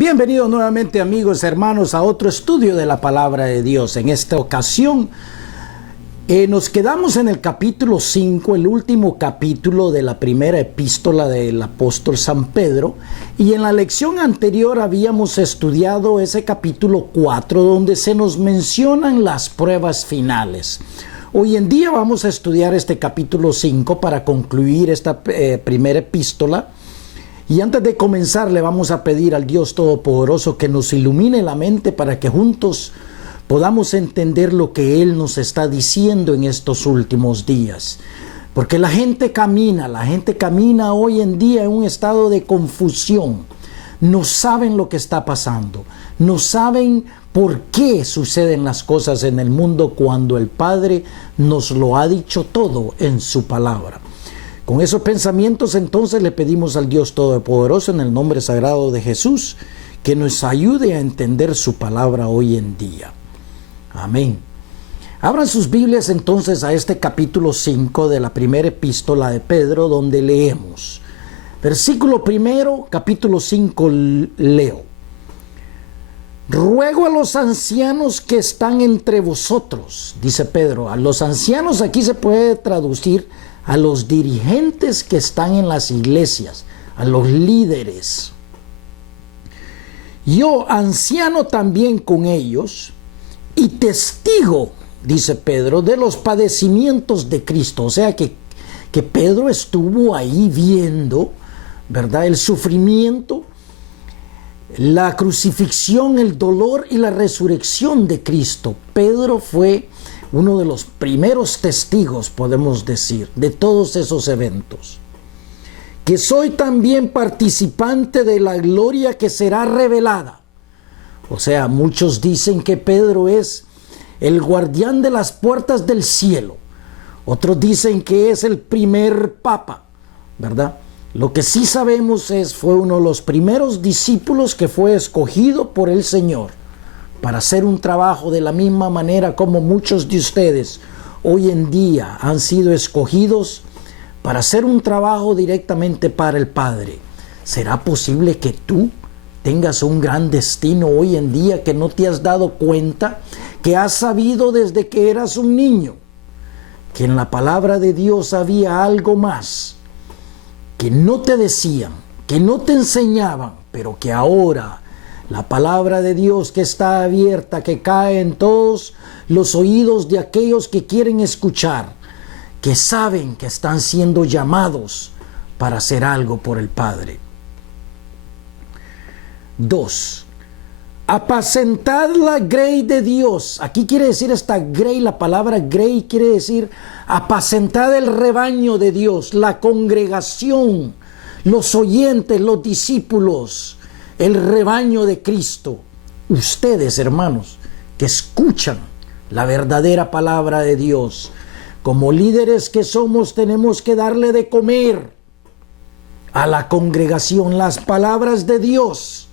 Bienvenidos nuevamente, amigos, hermanos, a otro estudio de la palabra de Dios. En esta ocasión nos quedamos en el capítulo 5, el último capítulo de la primera epístola del apóstol San Pedro, y en la lección anterior habíamos estudiado ese capítulo 4 donde se nos mencionan las pruebas finales. Hoy en día vamos a estudiar este capítulo 5 para concluir esta primera epístola. Y antes de comenzar le vamos a pedir al Dios Todopoderoso que nos ilumine la mente para que juntos podamos entender lo que Él nos está diciendo en estos últimos días. Porque la gente camina hoy en día en un estado de confusión. No saben lo que está pasando. No saben por qué suceden las cosas en el mundo cuando el Padre nos lo ha dicho todo en su palabra. Con esos pensamientos entonces le pedimos al Dios Todopoderoso en el nombre sagrado de Jesús que nos ayude a entender su palabra hoy en día. Amén. Abran sus Biblias entonces a este capítulo 5 de la primera epístola de Pedro, donde leemos. Versículo primero, capítulo 5, leo. Ruego a los ancianos que están entre vosotros, dice Pedro. A los ancianos aquí se puede traducir a los dirigentes que están en las iglesias, a los líderes. Yo, anciano también con ellos, y testigo, dice Pedro, de los padecimientos de Cristo. O sea que Pedro estuvo ahí viendo, ¿verdad?, el sufrimiento, la crucifixión, el dolor y la resurrección de Cristo. Pedro fue uno de los primeros testigos, podemos decir, de todos esos eventos. Que soy también participante de la gloria que será revelada. O sea, muchos dicen que Pedro es el guardián de las puertas del cielo. Otros dicen que es el primer papa, ¿verdad? Lo que sí sabemos fue uno de los primeros discípulos que fue escogido por el Señor para hacer un trabajo de la misma manera como muchos de ustedes hoy en día han sido escogidos para hacer un trabajo directamente para el Padre. ¿Será posible que tú tengas un gran destino hoy en día que no te has dado cuenta, que has sabido desde que eras un niño, que en la palabra de Dios había algo más, que no te decían, que no te enseñaban, pero que ahora la palabra de Dios que está abierta, que cae en todos los oídos de aquellos que quieren escuchar, que saben que están siendo llamados para hacer algo por el Padre? 2. Apacentad la grey de Dios. Aquí quiere decir esta grey, la palabra grey quiere decir apacentad el rebaño de Dios, la congregación, los oyentes, los discípulos, el rebaño de Cristo. Ustedes, hermanos, que escuchan la verdadera palabra de Dios, como líderes que somos, tenemos que darle de comer a la congregación las palabras de Dios,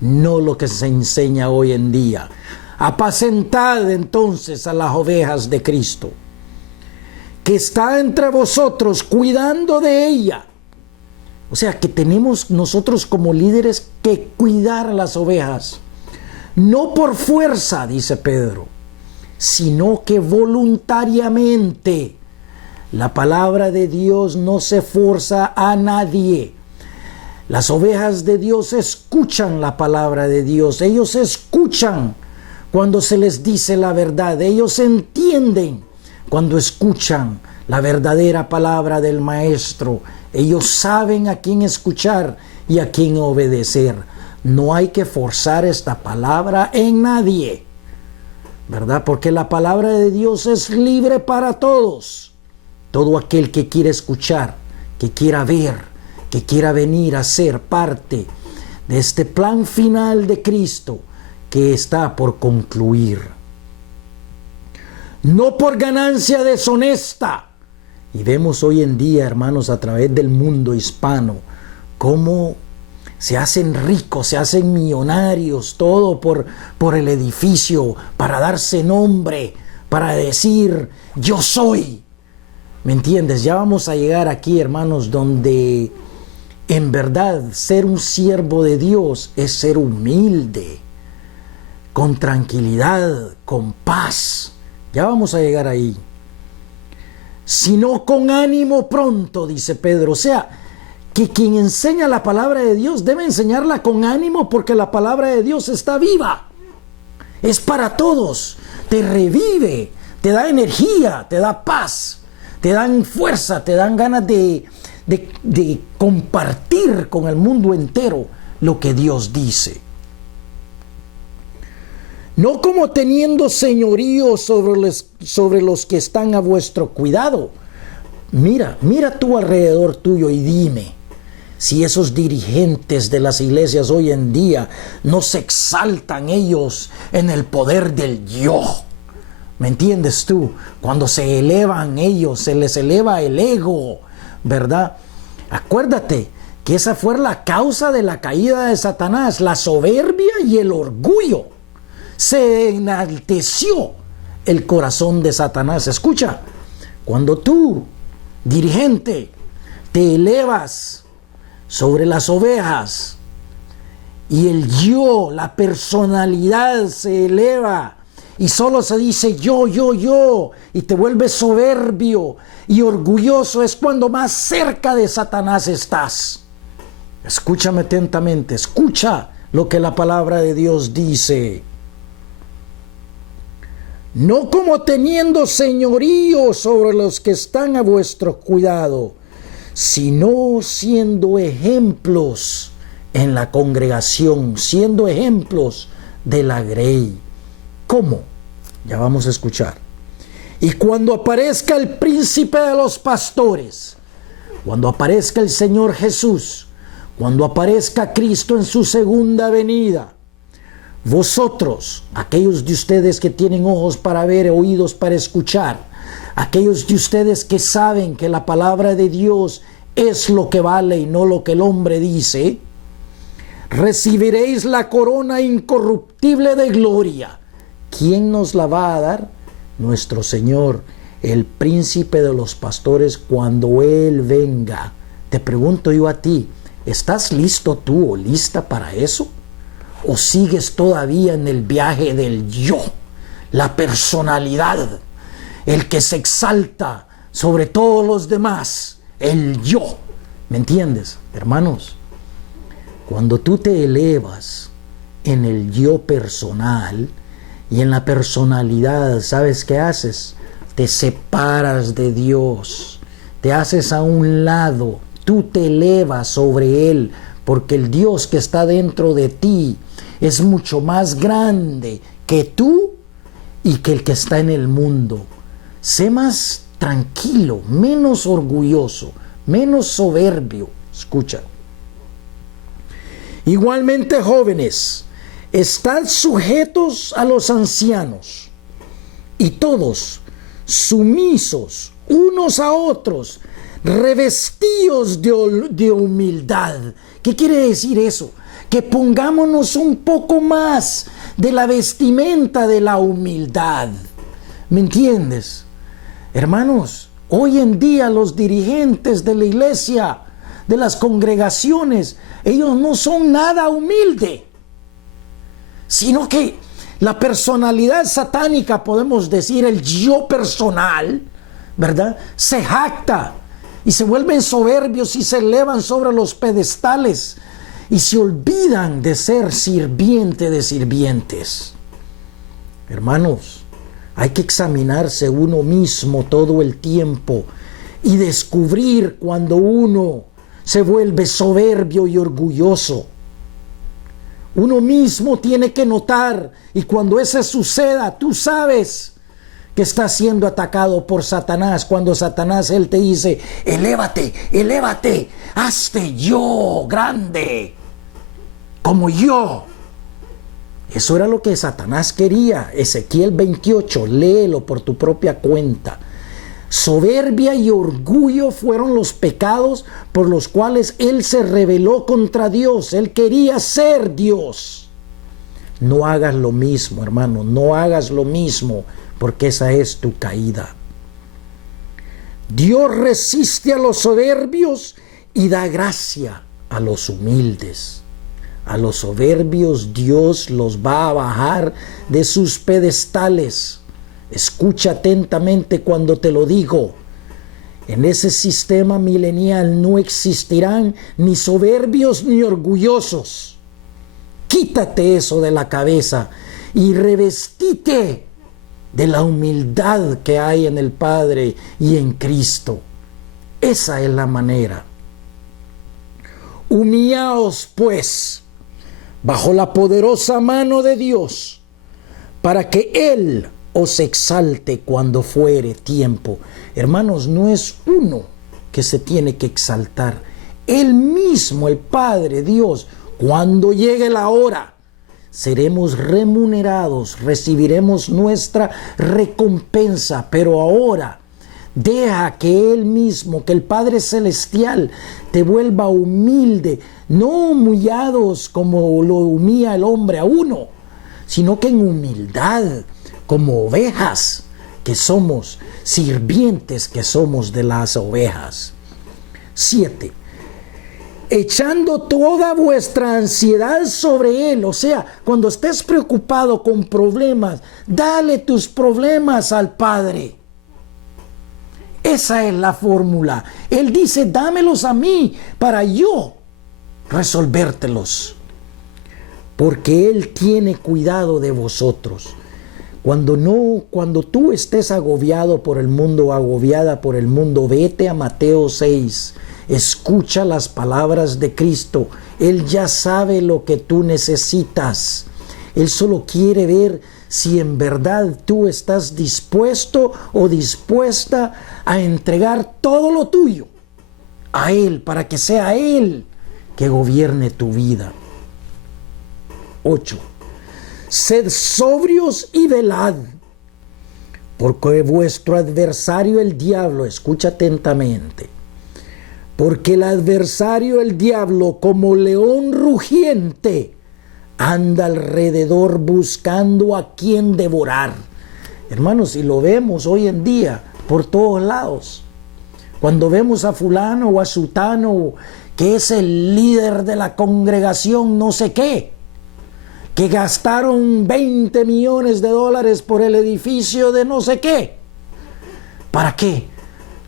no lo que se enseña hoy en día. Apacentad entonces a las ovejas de Cristo, que está entre vosotros, cuidando de ella. O sea que tenemos nosotros como líderes que cuidar a las ovejas, no por fuerza, dice Pedro, sino que voluntariamente. La palabra de Dios no se forza a nadie. Las ovejas de Dios escuchan la palabra de Dios. Ellos escuchan cuando se les dice la verdad. Ellos entienden cuando escuchan la verdadera palabra del Maestro. Ellos saben a quién escuchar y a quién obedecer. No hay que forzar esta palabra en nadie, ¿verdad? Porque la palabra de Dios es libre para todos. Todo aquel que quiera escuchar, que quiera ver, que quiera venir a ser parte de este plan final de Cristo que está por concluir. No por ganancia deshonesta. Y vemos hoy en día, hermanos, a través del mundo hispano, cómo se hacen ricos, se hacen millonarios, todo por el edificio, para darse nombre, para decir, yo soy. ¿Me entiendes? Ya vamos a llegar aquí, hermanos, donde En verdad, ser un siervo de Dios es ser humilde, con tranquilidad, con paz. Ya vamos a llegar ahí. Sino con ánimo pronto, dice Pedro. O sea, que quien enseña la palabra de Dios debe enseñarla con ánimo, porque la palabra de Dios está viva. Es para todos. Te revive, te da energía, te da paz, te dan fuerza, te dan ganas de compartir con el mundo entero lo que Dios dice. No como teniendo señorío sobre los que están a vuestro cuidado. Mira tú alrededor tuyo y dime si esos dirigentes de las iglesias hoy en día no se exaltan ellos en el poder del yo. ¿Me entiendes tú? Cuando se elevan ellos, se les eleva el ego, ¿verdad? Acuérdate que esa fue la causa de la caída de Satanás, la soberbia y el orgullo. Se enalteció el corazón de Satanás. Escucha, cuando tú, dirigente, te elevas sobre las ovejas y el yo, la personalidad se eleva y solo se dice yo, y te vuelves soberbio y orgulloso, es cuando más cerca de Satanás estás. Escúchame atentamente, escucha lo que la palabra de Dios dice. No como teniendo señorío sobre los que están a vuestro cuidado, sino siendo ejemplos en la congregación, siendo ejemplos de la grey. ¿Cómo? Ya vamos a escuchar. Y cuando aparezca el príncipe de los pastores, cuando aparezca el Señor Jesús, cuando aparezca Cristo en su segunda venida, vosotros, aquellos de ustedes que tienen ojos para ver, oídos para escuchar, aquellos de ustedes que saben que la palabra de Dios es lo que vale y no lo que el hombre dice, recibiréis la corona incorruptible de gloria. ¿Quién nos la va a dar? Nuestro Señor, el príncipe de los pastores, cuando Él venga. Te pregunto yo a ti, ¿estás listo tú o lista para eso? ¿O sigues todavía en el viaje del yo, la personalidad, el que se exalta sobre todos los demás, el yo? ¿Me entiendes, hermanos? Cuando tú te elevas en el yo personal y en la personalidad, ¿sabes qué haces? Te separas de Dios, te haces a un lado, tú te elevas sobre Él, porque el Dios que está dentro de ti es mucho más grande que tú y que el que está en el mundo. Sé más tranquilo, menos orgulloso, menos soberbio. Escucha. Igualmente, jóvenes, estad sujetos a los ancianos y todos sumisos unos a otros, revestidos de humildad. ¿Qué quiere decir eso? Que pongámonos un poco más de la vestimenta de la humildad. ¿Me entiendes? Hermanos, hoy en día los dirigentes de la iglesia, de las congregaciones, ellos no son nada humildes, sino que la personalidad satánica, podemos decir, el yo personal, ¿verdad?, se jacta y se vuelven soberbios y se elevan sobre los pedestales y se olvidan de ser sirviente de sirvientes. Hermanos, hay que examinarse uno mismo todo el tiempo y descubrir cuando uno se vuelve soberbio y orgulloso. Uno mismo tiene que notar, y cuando eso suceda, tú sabes que estás siendo atacado por Satanás. Cuando Satanás, él te dice, elévate, elévate, hazte yo grande, como yo. Eso era lo que Satanás quería. Ezequiel 28, léelo por tu propia cuenta. Soberbia y orgullo fueron los pecados por los cuales él se rebeló contra Dios. Él quería ser Dios. No hagas lo mismo, hermano, no hagas lo mismo, porque esa es tu caída. Dios resiste a los soberbios y da gracia a los humildes. A los soberbios Dios los va a bajar de sus pedestales. Escucha atentamente cuando te lo digo. En ese sistema milenial no existirán ni soberbios ni orgullosos. Quítate eso de la cabeza y revestite de la humildad que hay en el Padre y en Cristo. Esa es la manera. Humillaos pues bajo la poderosa mano de Dios, para que Él os exalte cuando fuere tiempo. Hermanos, no es uno que se tiene que exaltar. Él mismo, el Padre, Dios, cuando llegue la hora, seremos remunerados, recibiremos nuestra recompensa. Pero ahora, deja que Él mismo, que el Padre Celestial, te vuelva humilde, no humillados como lo humilla el hombre a uno, sino que en humildad, como ovejas que somos, sirvientes que somos de las ovejas. 7. Echando toda vuestra ansiedad sobre Él. O sea, cuando estés preocupado con problemas, dale tus problemas al Padre. Esa es la fórmula. Él dice, dámelos a mí para yo resolvértelos. Porque Él tiene cuidado de vosotros. Cuando tú estés agobiado por el mundo, agobiada por el mundo, vete a Mateo 6. Escucha las palabras de Cristo. Él ya sabe lo que tú necesitas. Él solo quiere ver si en verdad tú estás dispuesto o dispuesta a entregar todo lo tuyo a Él, para que sea Él que gobierne tu vida. 8. Sed sobrios y velad, porque vuestro adversario el diablo, escucha atentamente, porque el adversario el diablo, como león rugiente, anda alrededor buscando a quien devorar. Hermanos, y lo vemos hoy en día por todos lados. Cuando vemos a fulano o a sutano, que es el líder de la congregación no sé qué, que gastaron $20 millones por el edificio de no sé qué. ¿Para qué?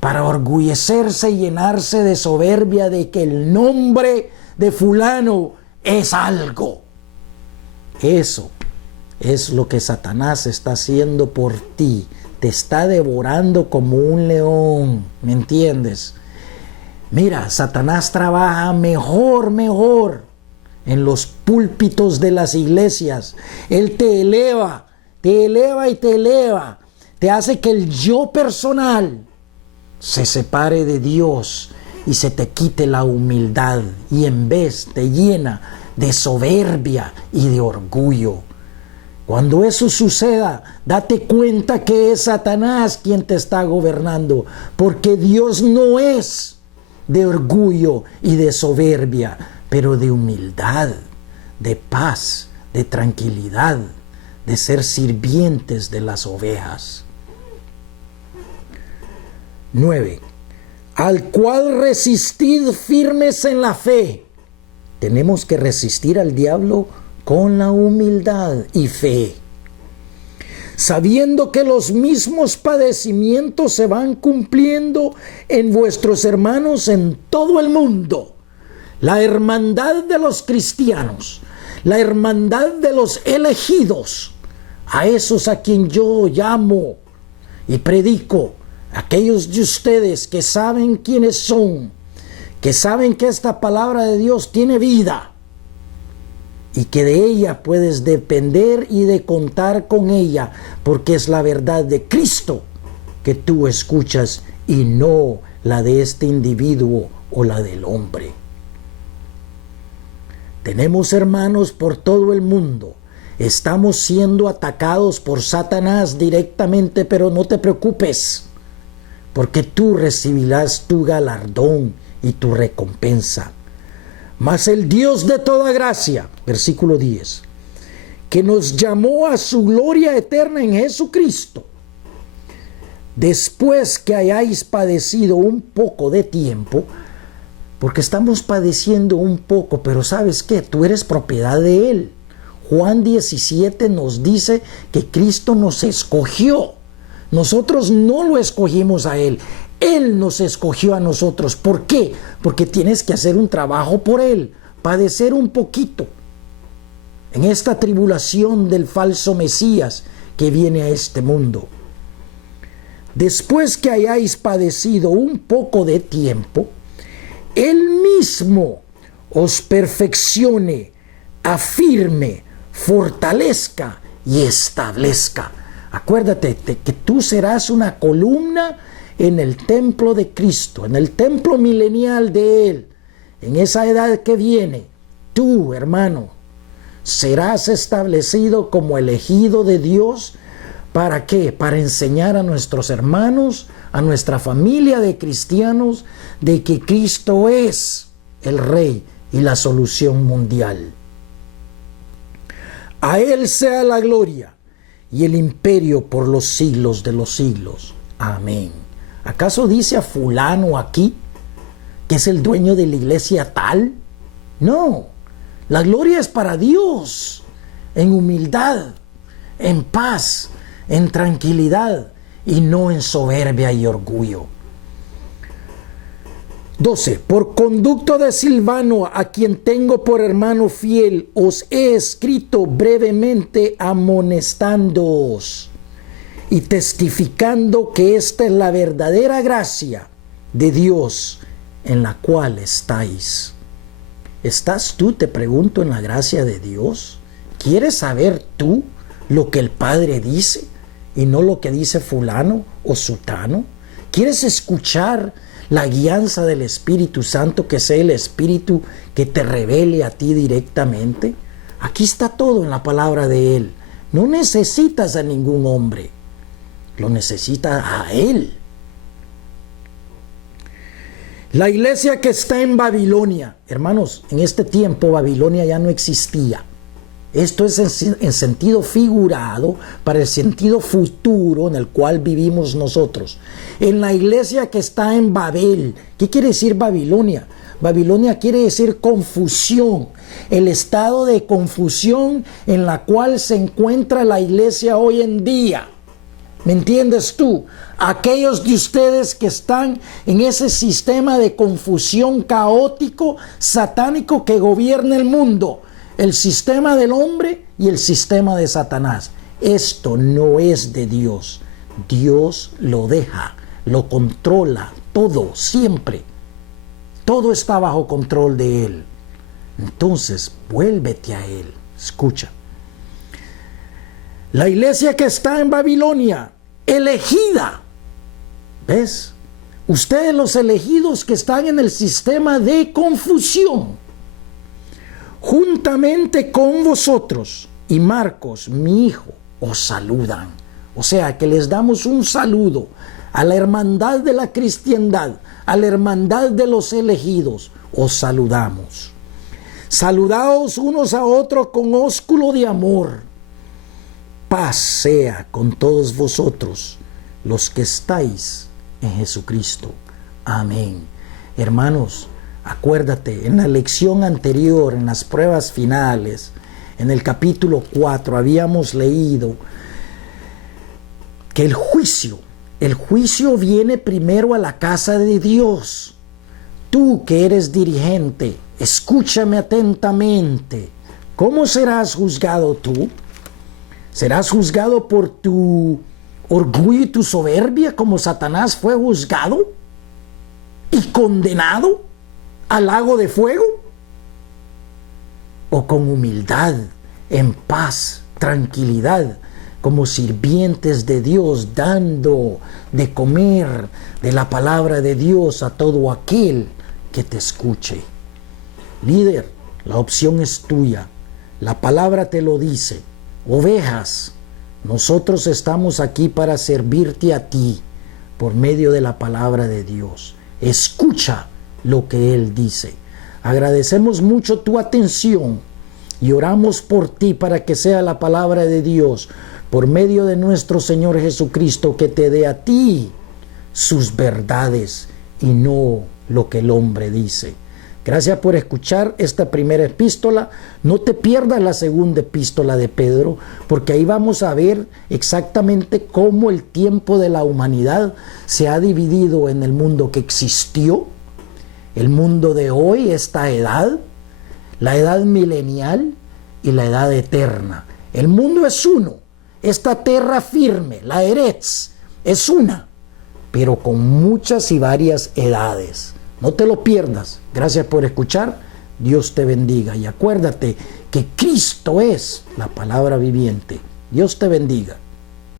Para orgullecerse y llenarse de soberbia de que el nombre de fulano es algo. Eso es lo que Satanás está haciendo por ti. Te está devorando como un león, ¿me entiendes? Mira, Satanás trabaja mejor en los púlpitos de las iglesias. Él te eleva y te eleva. Te hace que el yo personal se separe de Dios y se te quite la humildad. Y en vez te llena de soberbia y de orgullo. Cuando eso suceda, date cuenta que es Satanás quien te está gobernando. Porque Dios no es de orgullo y de soberbia, pero de humildad, de paz, de tranquilidad, de ser sirvientes de las ovejas. 9. Al cual resistid firmes en la fe. Tenemos que resistir al diablo con la humildad y fe, sabiendo que los mismos padecimientos se van cumpliendo en vuestros hermanos en todo el mundo. La hermandad de los cristianos, la hermandad de los elegidos, a esos a quien yo llamo y predico, aquellos de ustedes que saben quiénes son, que saben que esta palabra de Dios tiene vida y que de ella puedes depender y de contar con ella, porque es la verdad de Cristo que tú escuchas y no la de este individuo o la del hombre. Tenemos hermanos por todo el mundo. Estamos siendo atacados por Satanás directamente, pero no te preocupes, porque tú recibirás tu galardón y tu recompensa. Mas el Dios de toda gracia, versículo 10, que nos llamó a su gloria eterna en Jesucristo, después que hayáis padecido un poco de tiempo, porque estamos padeciendo un poco, pero ¿sabes qué? Tú eres propiedad de Él. Juan 17 nos dice que Cristo nos escogió. Nosotros no lo escogimos a Él. Él nos escogió a nosotros. ¿Por qué? Porque tienes que hacer un trabajo por Él, padecer un poquito en esta tribulación del falso Mesías que viene a este mundo. Después que hayáis padecido un poco de tiempo, Él mismo os perfeccione, afirme, fortalezca y establezca. Acuérdate que tú serás una columna en el templo de Cristo, en el templo milenial de Él, en esa edad que viene. Tú, hermano, serás establecido como elegido de Dios. ¿Para qué? Para enseñar a nuestros hermanos, a nuestra familia de cristianos, de que Cristo es el Rey y la solución mundial. A Él sea la gloria y el imperio por los siglos de los siglos. Amén. ¿Acaso dice a fulano aquí que es el dueño de la iglesia tal? No, la gloria es para Dios, en humildad, en paz, en tranquilidad y no en soberbia y orgullo. 12. Por conducto de Silvano, a quien tengo por hermano fiel, os he escrito brevemente amonestándoos y testificando que esta es la verdadera gracia de Dios en la cual estáis. ¿Estás tú, te pregunto, en la gracia de Dios? ¿Quieres saber tú lo que el Padre dice y no lo que dice fulano o sutano? ¿Quieres escuchar la guianza del Espíritu Santo, que sea el Espíritu que te revele a ti directamente? Aquí está todo en la palabra de Él. No necesitas a ningún hombre, lo necesitas a Él. La iglesia que está en Babilonia, hermanos, en este tiempo Babilonia ya no existía. Esto es en sentido figurado para el sentido futuro en el cual vivimos nosotros. En la iglesia que está en Babel, ¿qué quiere decir Babilonia? Babilonia quiere decir confusión, el estado de confusión en la cual se encuentra la iglesia hoy en día. ¿Me entiendes tú? Aquellos de ustedes que están en ese sistema de confusión caótico, satánico que gobierna el mundo, el sistema del hombre y el sistema de Satanás. Esto no es de Dios. Dios lo deja, lo controla todo, siempre. Todo está bajo control de Él. Entonces, vuélvete a Él. Escucha. La iglesia que está en Babilonia, elegida. ¿Ves? Ustedes los elegidos que están en el sistema de confusión, juntamente con vosotros y Marcos, mi hijo, os saludan. O sea, que les damos un saludo a la hermandad de la cristiandad, a la hermandad de los elegidos. Os saludamos. Saludaos unos a otros con ósculo de amor. Paz sea con todos vosotros, los que estáis en Jesucristo. Amén. Hermanos, acuérdate, en la lección anterior, en las pruebas finales, en el capítulo 4, habíamos leído que el juicio viene primero a la casa de Dios. Tú que eres dirigente, escúchame atentamente. ¿Cómo serás juzgado tú? ¿Serás juzgado por tu orgullo y tu soberbia como Satanás fue juzgado y condenado al lago de fuego? ¿O con humildad, en paz, tranquilidad, como sirvientes de Dios, dando de comer de la palabra de Dios a todo aquel que te escuche? Líder, la opción es tuya. La palabra te lo dice. Ovejas, nosotros estamos aquí para servirte a ti por medio de la palabra de Dios. Escucha lo que Él dice. Agradecemos mucho tu atención y oramos por ti para que sea la palabra de Dios por medio de nuestro Señor Jesucristo que te dé a ti sus verdades y no lo que el hombre dice. Gracias por escuchar esta primera epístola. No te pierdas la segunda epístola de Pedro, porque ahí vamos a ver exactamente cómo el tiempo de la humanidad se ha dividido en el mundo que existió, el mundo de hoy, esta edad, la edad milenial y la edad eterna. El mundo es uno, esta tierra firme, la Eretz, es una, pero con muchas y varias edades. No te lo pierdas. Gracias por escuchar. Dios te bendiga. Y acuérdate que Cristo es la palabra viviente. Dios te bendiga.